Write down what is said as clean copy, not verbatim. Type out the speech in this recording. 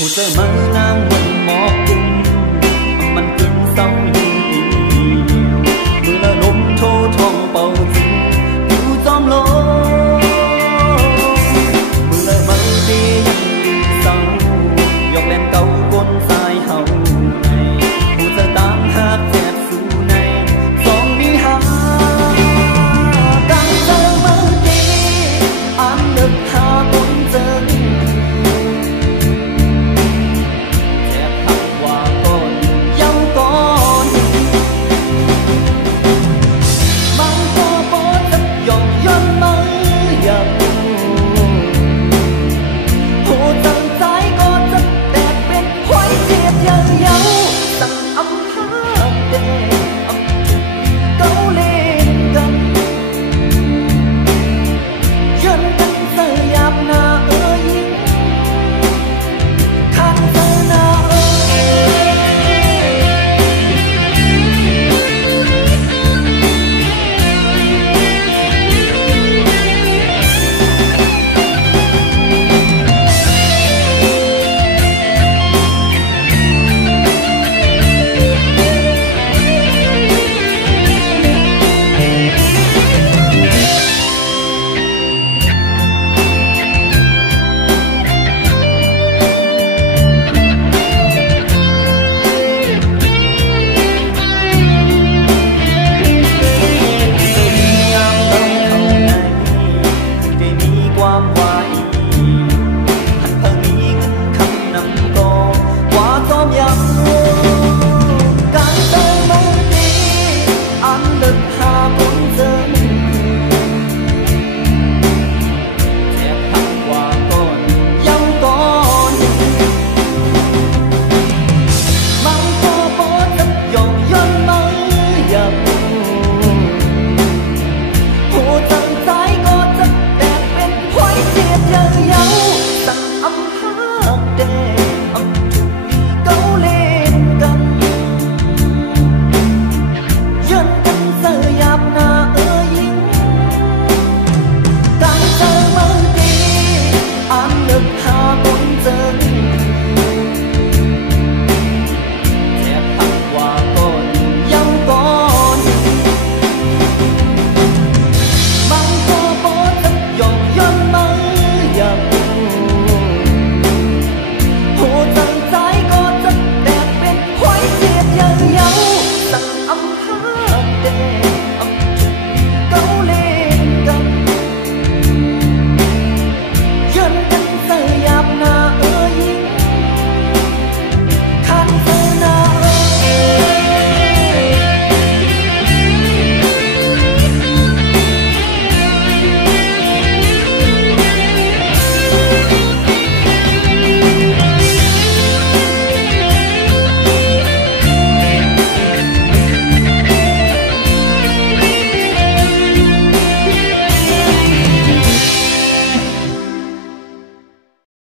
hồ sơ mơ nàng mình mò cùng mình tin sau những tình yêu mưa là nôm thô trong bầu rừng cứu gióm lối mưa là mơ đi nhắc đi sau dọc lên câu quân dài hậu này hồ sơ tám hát dẹp su này gió đi hát càng thơ mơ đi an được tha quân dân hãy subscribe cho kênh Ghiền Mì Gõ để không bỏ lỡ